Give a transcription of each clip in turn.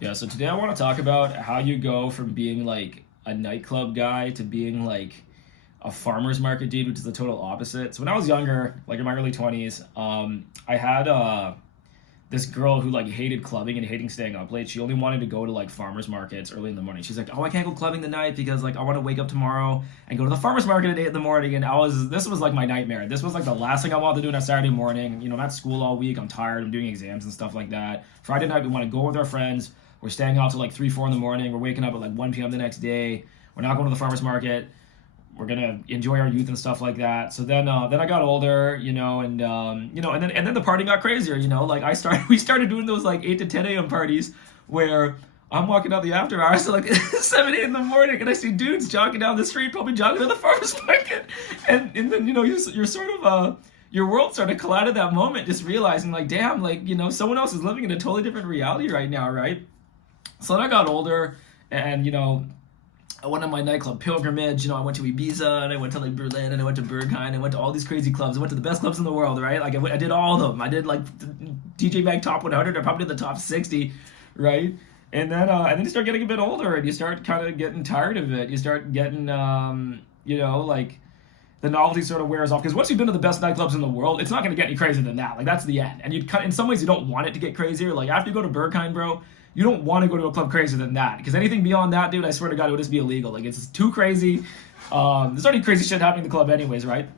Yeah, so today I want to talk about how you go from being like a nightclub guy to being like a farmer's market dude, which is the total opposite. So when I was younger, like in my early 20s, I had this girl who like hated clubbing and hating staying up late. She only wanted to go to like farmers markets early in the morning. She's like, "Oh, I can't go clubbing tonight because like I want to wake up tomorrow and go to the farmers market at 8 in the morning." And this was like my nightmare. This was like the last thing I wanted to do on a Saturday morning. You know, I'm at school all week. I'm tired. I'm doing exams and stuff like that. Friday night, we want to go with our friends. We're staying out till like 3, 4 in the morning. We're waking up at like 1 p.m. the next day. We're not going to the farmers market. We're gonna enjoy our youth and stuff like that. So then I got older, and then the party got crazier. Like we started doing those like 8 to 10 a.m. parties where I'm walking out the after hours at like 7, 8 in the morning, and I see dudes jogging down the street, probably jogging to the farmers market, and then you're sort of your world sort of collided that moment, just realizing like, damn, like someone else is living in a totally different reality right now, right? So then I got older, and I went on my nightclub pilgrimage. I went to Ibiza, and I went to like Berlin, and I went to Berghain, I went to all these crazy clubs. I went to the best clubs in the world, right? Like I did all of them. I did like DJ Mag Top 100. I probably did the top 60, right? And then you start getting a bit older, and you start kind of getting tired of it. You start getting, like the novelty sort of wears off, because once you've been to the best nightclubs in the world, it's not going to get any crazier than that. Like that's the end. And in some ways you don't want it to get crazier. Like after you go to Berghain, bro, you don't want to go to a club crazier than that, because anything beyond that, dude, I swear to God, it would just be illegal. Like it's too crazy. There's already crazy shit happening in the club anyways, right?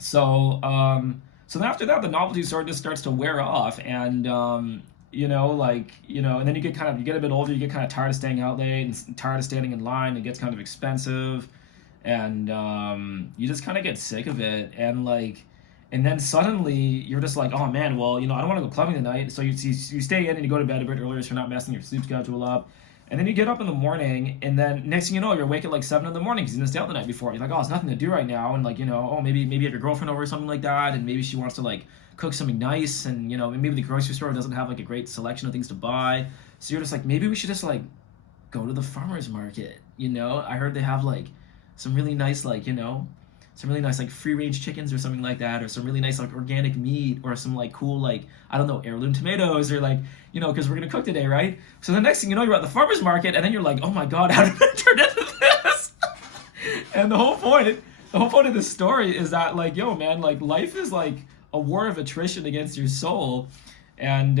So then after that, the novelty sort of just starts to wear off, and and then you get a bit older, you get kind of tired of staying out late and tired of standing in line. It gets kind of expensive, and you just kind of get sick of it, and then suddenly you're just like, oh man, well, I don't want to go clubbing tonight. So you stay in and you go to bed a bit earlier so you're not messing your sleep schedule up. And then you get up in the morning, and then next thing you know, you're awake at like 7 in the morning because you didn't stay out the night before. You're like, oh, it's nothing to do right now. And maybe you have your girlfriend over or something like that, and maybe she wants to like cook something nice, and maybe the grocery store doesn't have like a great selection of things to buy. So you're just like, maybe we should just like go to the farmer's market. I heard they have like some really nice like free range chickens or something like that, or some really nice like organic meat, or some like cool like, I don't know, heirloom tomatoes, or like because we're gonna cook today, right? So the next thing you know, you're at the farmer's market, and then you're like, oh my God, how did I turn into this? And the whole point of this story is that like, yo man, like life is like a war of attrition against your soul, and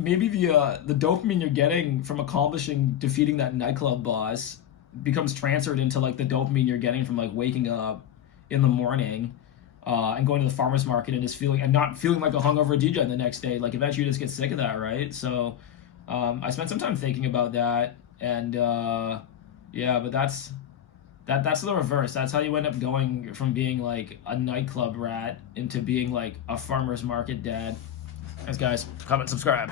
maybe the dopamine you're getting from defeating that nightclub boss becomes transferred into like the dopamine you're getting from like waking up in the morning and going to the farmer's market and not feeling like a hungover DJ the next day. Like eventually you just get sick of that, right? So I spent some time thinking about that, and but that's the reverse. That's how you end up going from being like a nightclub rat into being like a farmer's market dad. Thanks guys, comment, subscribe.